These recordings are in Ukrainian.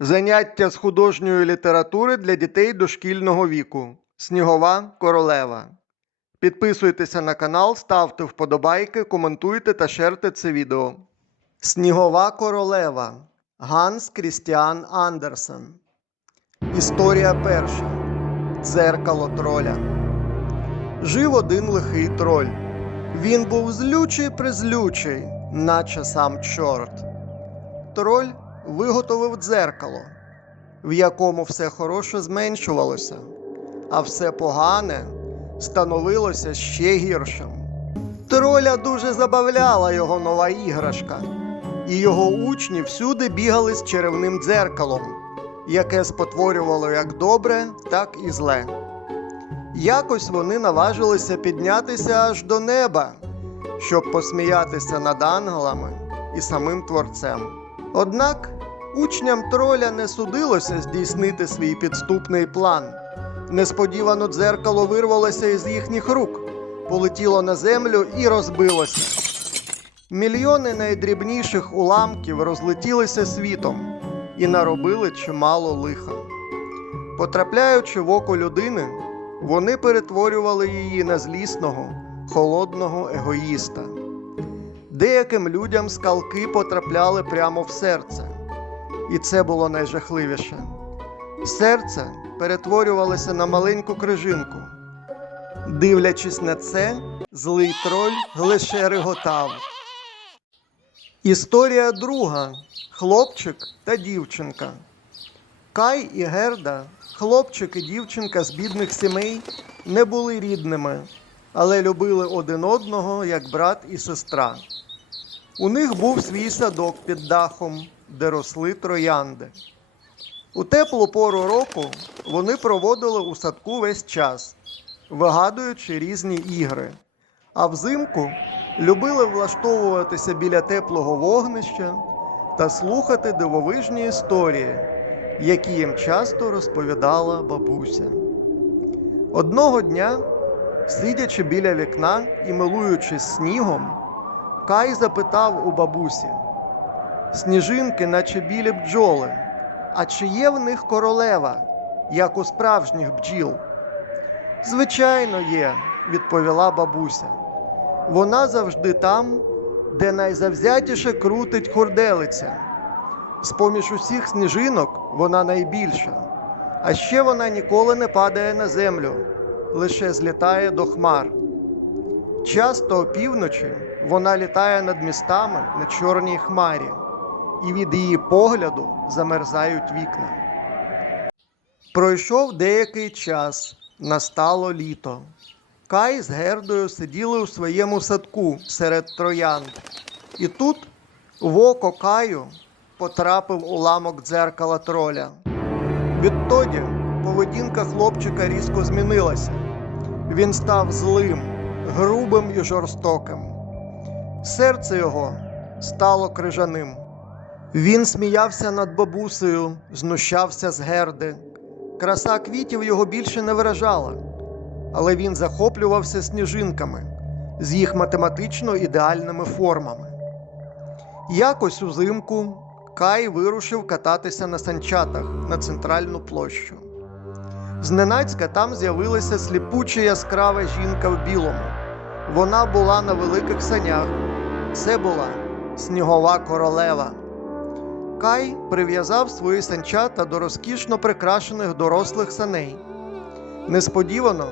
Заняття з художньої літератури для дітей дошкільного віку. Снігова королева. Підписуйтеся на канал, ставте вподобайки, коментуйте та шерте це відео. Снігова королева. Ганс Крістіан Андерсен. Історія перша. Дзеркало троля. Жив один лихий троль. Він був злючий призлючий, наче сам чорт. Троль виготовив дзеркало, в якому все хороше зменшувалося, а все погане становилося ще гіршим. Троля дуже забавляла його нова іграшка, і його учні всюди бігали з черевним дзеркалом, яке спотворювало як добре, так і зле. Якось вони наважилися піднятися аж до неба, щоб посміятися над ангелами і самим творцем. Однак учням троля не судилося здійснити свій підступний план. Несподівано дзеркало вирвалося із їхніх рук, полетіло на землю і розбилося. Мільйони найдрібніших уламків розлетілися світом і наробили чимало лиха. Потрапляючи в око людини, вони перетворювали її на злісного, холодного егоїста. Деяким людям скалки потрапляли прямо в серце, і це було найжахливіше. Серце перетворювалося на маленьку крижинку. Дивлячись на це, злий троль лише реготав. Історія друга хлопчик та дівчинка. Кай і Герда, хлопчик і дівчинка з бідних сімей, не були рідними, але любили один одного як брат і сестра. У них був свій садок під дахом, де росли троянди. У теплу пору року вони проводили у садку весь час, вигадуючи різні ігри. А взимку любили влаштовуватися біля теплого вогнища та слухати дивовижні історії, які їм часто розповідала бабуся. Одного дня, сидячи біля вікна і милуючись снігом, Кай запитав у бабусі: Сніжинки, наче білі бджоли, а чи є в них королева, як у справжніх бджіл? Звичайно, є, відповіла бабуся. Вона завжди там, де найзавзятіше крутить хурделиця. З поміж усіх сніжинок вона найбільша, а ще вона ніколи не падає на землю, лише злітає до хмар. Часто опівночі вона літає над містами на чорній хмарі, і від її погляду замерзають вікна. Пройшов деякий час, настало літо. Кай з Гердою сиділи у своєму садку серед троянд. І тут в око Каю потрапив уламок дзеркала троля. Відтоді поведінка хлопчика різко змінилася. Він став злим, грубим і жорстоким. Серце його стало крижаним. Він сміявся над бабусею, знущався з герди. Краса квітів його більше не виражала, але він захоплювався сніжинками з їх математично ідеальними формами. Якось узимку Кай вирушив кататися на санчатах на центральну площу. Зненацька там з'явилася сліпуча яскрава жінка в білому. Вона була на великих санях. Це була снігова королева. Кай прив'язав свої санчата до розкішно прикрашених дорослих саней. Несподівано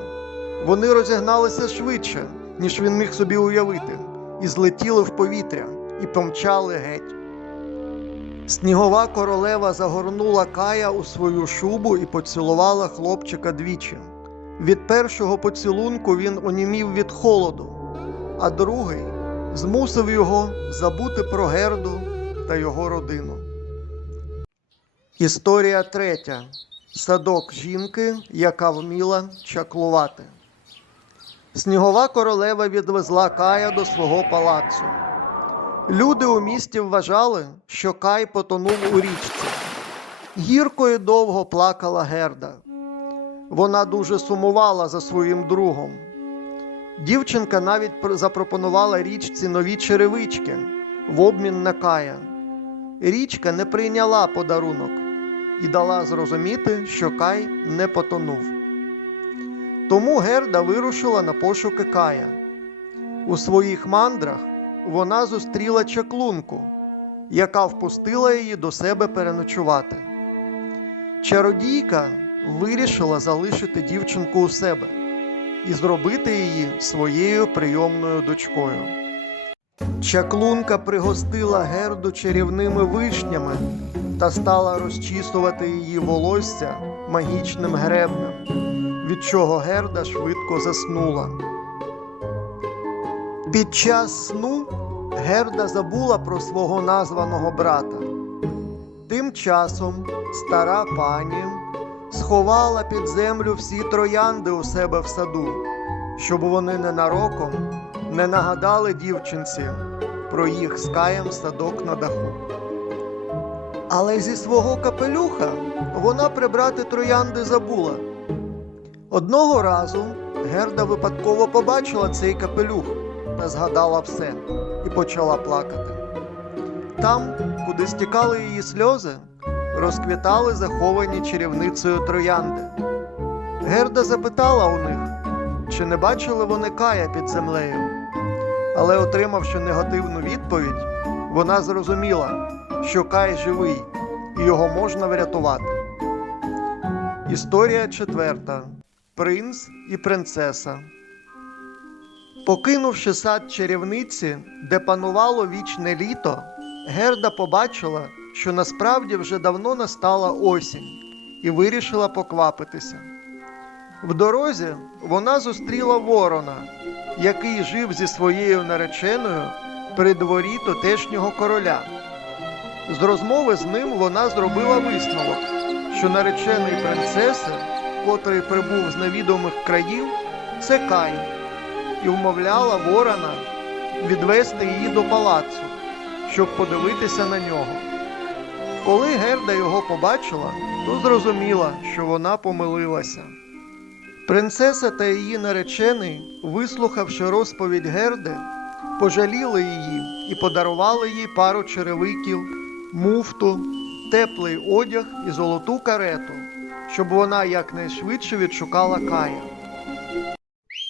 вони розігналися швидше, ніж він міг собі уявити, і злетіли в повітря і помчали геть. Снігова королева загорнула Кая у свою шубу і поцілувала хлопчика двічі. Від першого поцілунку він онімів від холоду, а другий змусив його забути про Герду та його родину. Історія третя. Садок жінки, яка вміла чаклувати. Снігова королева відвезла Кая до свого палацу. Люди у місті вважали, що Кай потонув у річці. Гірко і довго плакала Герда. Вона дуже сумувала за своїм другом. Дівчинка навіть запропонувала річці нові черевички в обмін на Кая. Річка не прийняла подарунок і дала зрозуміти, що Кай не потонув. Тому Герда вирушила на пошуки Кая. У своїх мандрах вона зустріла чаклунку, яка впустила її до себе переночувати. Чародійка вирішила залишити дівчинку у себе і зробити її своєю прийомною дочкою. Чаклунка пригостила Герду чарівними вишнями та стала розчісувати її волосся магічним гребнем, від чого Герда швидко заснула. Під час сну Герда забула про свого названого брата. Тим часом стара пані сховала під землю всі троянди у себе в саду, щоб вони ненароком не нагадали дівчинці про їх з каєм садок на даху. Але зі свого капелюха вона прибрати троянди забула. Одного разу Герда випадково побачила цей капелюх та згадала все і почала плакати. Там, куди стікали її сльози, розквітали заховані чарівницею троянди. Герда запитала у них, чи не бачили вони кая під землею. Але, отримавши негативну відповідь, вона зрозуміла, що Кай живий і його можна врятувати. Історія четверта. Принц і принцеса. Покинувши сад чарівниці, де панувало вічне літо, Герда побачила, що насправді вже давно настала осінь, і вирішила поквапитися. В дорозі вона зустріла ворона, який жив зі своєю нареченою при дворі тутешнього короля. З розмови з ним вона зробила висновок, що наречений принцеси, котрий прибув з невідомих країв, це Кай, і вмовляла ворона відвести її до палацу, щоб подивитися на нього. Коли Герда його побачила, то зрозуміла, що вона помилилася. Принцеса та її наречений, вислухавши розповідь Герди, пожаліли її і подарували їй пару черевиків, муфту, теплий одяг і золоту карету, щоб вона якнайшвидше відшукала Кая.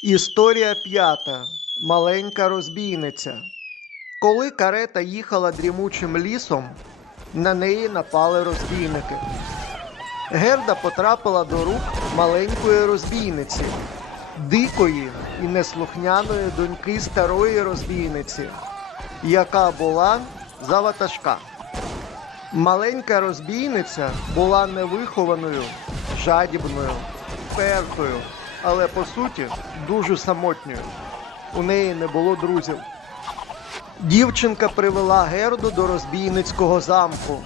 Історія п'ята. Маленька розбійниця. Коли карета їхала дрімучим лісом, на неї напали розбійники. Герда потрапила до рук маленької розбійниці, дикої і неслухняної доньки старої розбійниці, яка була за ватажка. Маленька розбійниця була невихованою, жадібною, пертою, але по суті дуже самотньою. У неї не було друзів. Дівчинка привела Герду до розбійницького замку,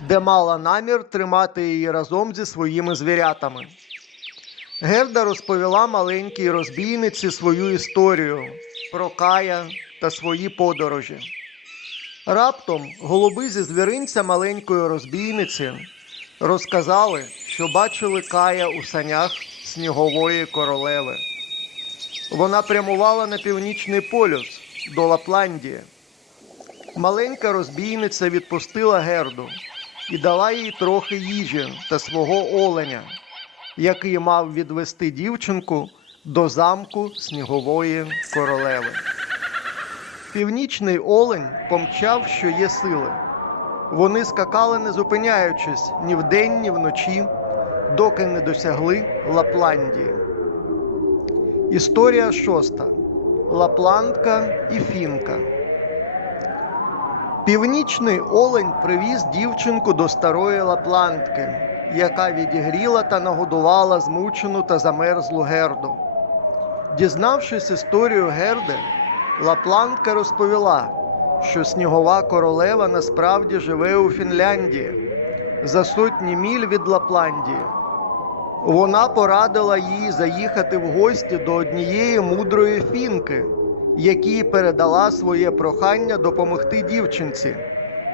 де мала намір тримати її разом зі своїми звірятами. Герда розповіла маленькій розбійниці свою історію про Кая та свої подорожі. Раптом голуби зі звіринця маленької розбійниці розказали, що бачили Кая у санях снігової королеви. Вона прямувала на північний полюс до Лапландії. Маленька розбійниця відпустила Герду і дала їй трохи їжі та свого оленя, який мав відвести дівчинку до замку снігової королеви. Північний олень помчав, що є сили. Вони скакали, не зупиняючись ні вдень, ні вночі, доки не досягли Лапландії. Історія шоста. Лапландка і Фінка. Північний олень привіз дівчинку до старої Лапландки, яка відігріла та нагодувала змучену та замерзлу герду. Дізнавшись історію Герди, Лапландка розповіла, що снігова королева насправді живе у Фінляндії за сотні міль від Лапландії. Вона порадила їй заїхати в гості до однієї мудрої фінки, якій передала своє прохання допомогти дівчинці,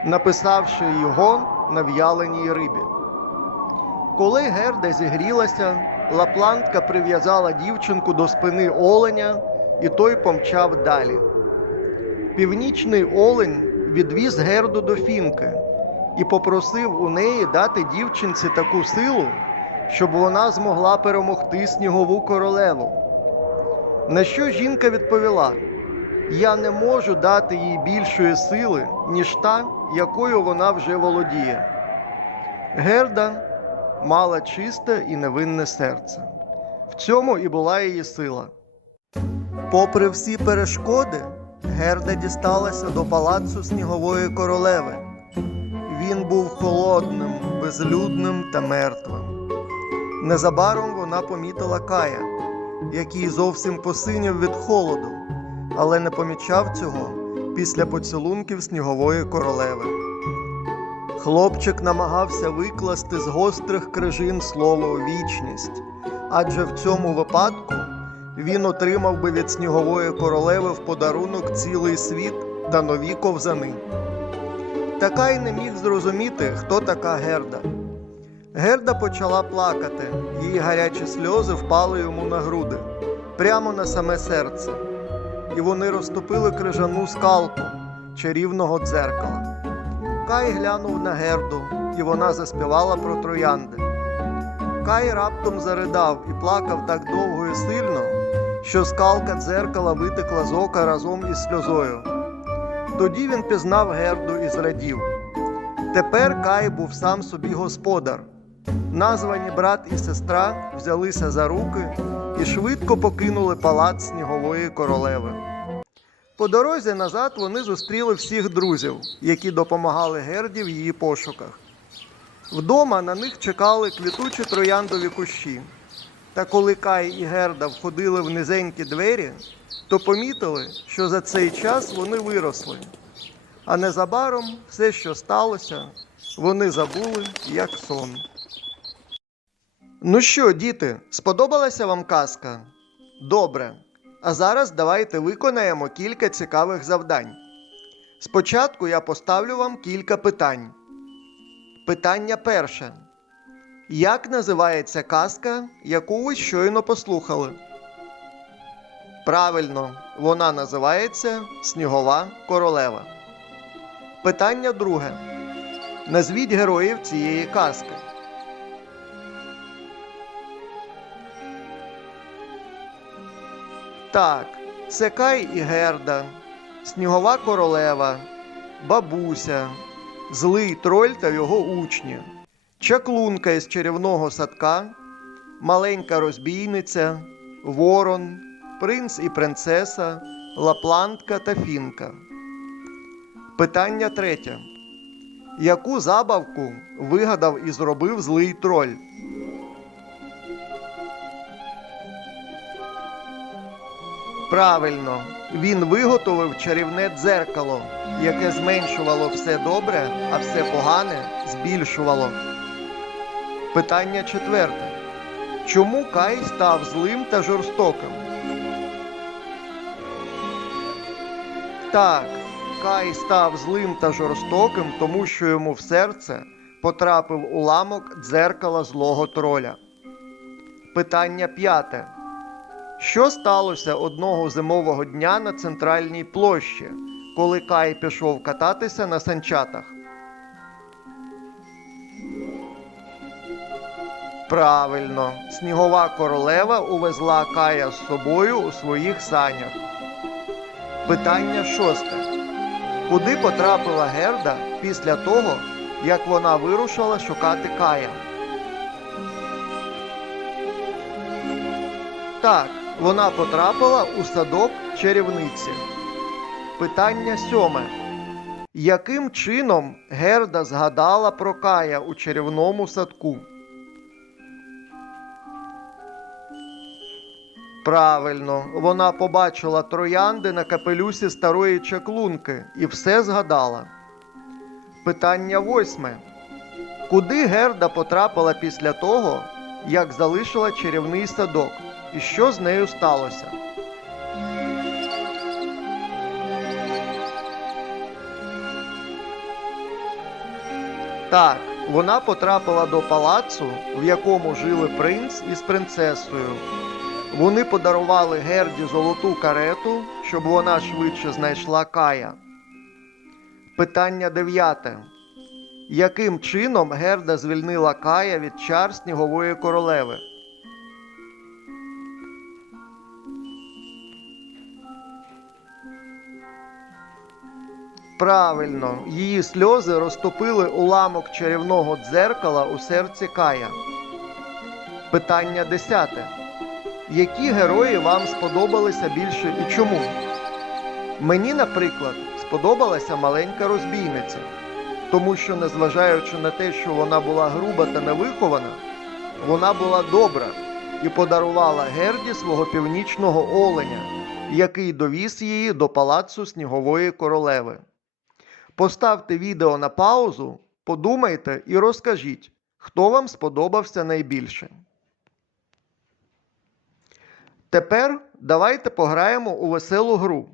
написавши його на в'яленій рибі. Коли Герда зігрілася, Лапландка прив'язала дівчинку до спини оленя, і той помчав далі. Північний олень відвіз Герду до фінки і попросив у неї дати дівчинці таку силу, щоб вона змогла перемогти снігову королеву. На що жінка відповіла: Я не можу дати їй більшої сили, ніж та, якою вона вже володіє. Герда мала чисте і невинне серце. В цьому і була її сила. Попри всі перешкоди, Герда дісталася до палацу снігової королеви. Він був холодним, безлюдним та мертвим. Незабаром вона помітила Кая, який зовсім посинів від холоду, але не помічав цього після поцілунків снігової королеви. Хлопчик намагався викласти з гострих крижин слово вічність, адже в цьому випадку він отримав би від снігової королеви в подарунок цілий світ та нові ковзани. Така й не міг зрозуміти, хто така Герда. Герда почала плакати, її гарячі сльози впали йому на груди, прямо на саме серце, і вони розтопили крижану скалку чарівного дзеркала. Кай глянув на Герду, і вона заспівала про троянди. Кай раптом заридав і плакав так довго і сильно, що скалка дзеркала витекла з ока разом із сльозою. Тоді він пізнав Герду і зрадів. Тепер Кай був сам собі господар. Названі брат і сестра взялися за руки і швидко покинули палац снігової королеви. По дорозі назад вони зустріли всіх друзів, які допомагали Герді в її пошуках. Вдома на них чекали квітучі трояндові кущі. Та коли Кай і Герда входили в низенькі двері, то помітили, що за цей час вони виросли. А незабаром все, що сталося, вони забули як сон. Ну що, діти, сподобалася вам казка? Добре. А зараз давайте виконаємо кілька цікавих завдань. Спочатку я поставлю вам кілька питань. Питання перше. Як називається казка, яку ви щойно послухали? Правильно, вона називається Снігова королева. Питання друге. Назвіть героїв цієї казки. Так, це Кай і Герда, Снігова королева, бабуся, злий троль та його учні, чаклунка із чарівного садка, маленька розбійниця, ворон, принц і принцеса, лаплантка та фінка. Питання третє. Яку забавку вигадав і зробив злий троль? Правильно, він виготовив чарівне дзеркало, яке зменшувало все добре, а все погане збільшувало. Питання четверте. Чому Кай став злим та жорстоким? Так, Кай став злим та жорстоким, тому що йому в серце потрапив уламок дзеркала злого троля. Питання п'яте. Що сталося одного зимового дня на центральній площі, коли Кай пішов кататися на санчатах? Правильно, снігова королева увезла Кая з собою у своїх санях. Питання шосте. Куди потрапила Герда після того, як вона вирушила шукати Кая? Так, вона потрапила у садок чарівниці. Питання сьоме. Яким чином Герда згадала про Кая у чарівному садку? Правильно, вона побачила троянди на капелюсі старої чаклунки і все згадала. Питання восьме. Куди Герда потрапила після того, як залишила чарівний садок? І що з нею сталося? Так, вона потрапила до палацу, в якому жили принц із принцесою. Вони подарували Герді золоту карету, щоб вона швидше знайшла Кая. Питання дев'яте. Яким чином Герда звільнила Кая від чар снігової королеви? Правильно, її сльози розтопили уламок чарівного дзеркала у серці Кая. Питання десяте. Які герої вам сподобалися більше і чому? Мені, наприклад, сподобалася маленька розбійниця, тому що, незважаючи на те, що вона була груба та невихована, вона була добра і подарувала Герді свого північного оленя, який довіз її до палацу снігової королеви. Поставте відео на паузу, подумайте і розкажіть, хто вам сподобався найбільше. Тепер давайте пограємо у веселу гру.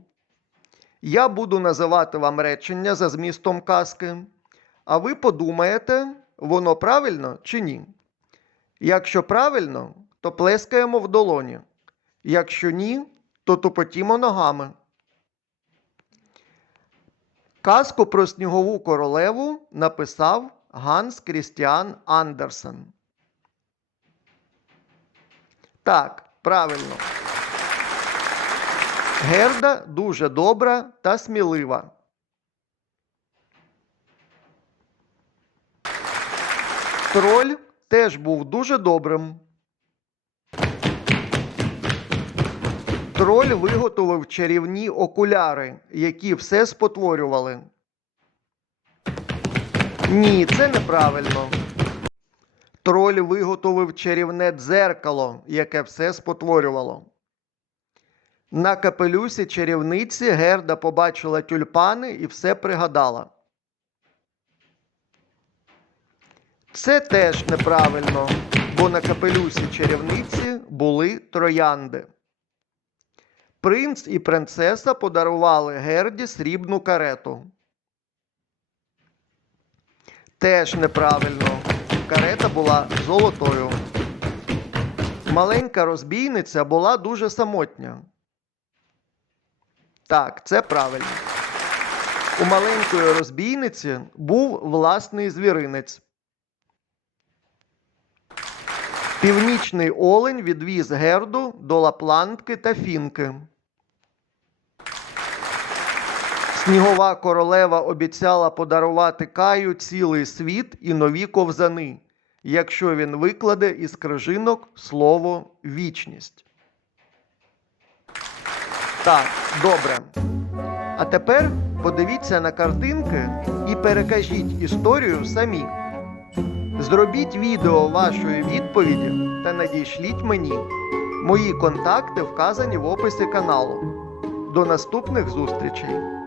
Я буду називати вам речення за змістом казки, а ви подумаєте, воно правильно чи ні. Якщо правильно, то плескаємо в долоні. Якщо ні, то тупотімо ногами. Казку про снігову королеву написав Ганс Крістіан Андерсен. Так, правильно. Герда дуже добра та смілива. Троль теж був дуже добрим. Троль виготовив чарівні окуляри, які все спотворювали. Ні, це неправильно. Троль виготовив чарівне дзеркало, яке все спотворювало. На капелюсі чарівниці Герда побачила тюльпани і все пригадала. Це теж неправильно, бо на капелюсі чарівниці були троянди. Принц і принцеса подарували Герді срібну карету. Теж неправильно. Карета була золотою. Маленька розбійниця була дуже самотня. Так, це правильно. У маленької розбійниці був власний звіринець. Північний олень відвіз Герду до Лапландки та Фінки. Снігова королева обіцяла подарувати Каю цілий світ і нові ковзани, якщо він викладе із крижинок слово вічність. Так, добре. А тепер подивіться на картинки і перекажіть історію самі. Зробіть відео вашої відповіді та надішліть мені. Мої контакти вказані в описі каналу. До наступних зустрічей!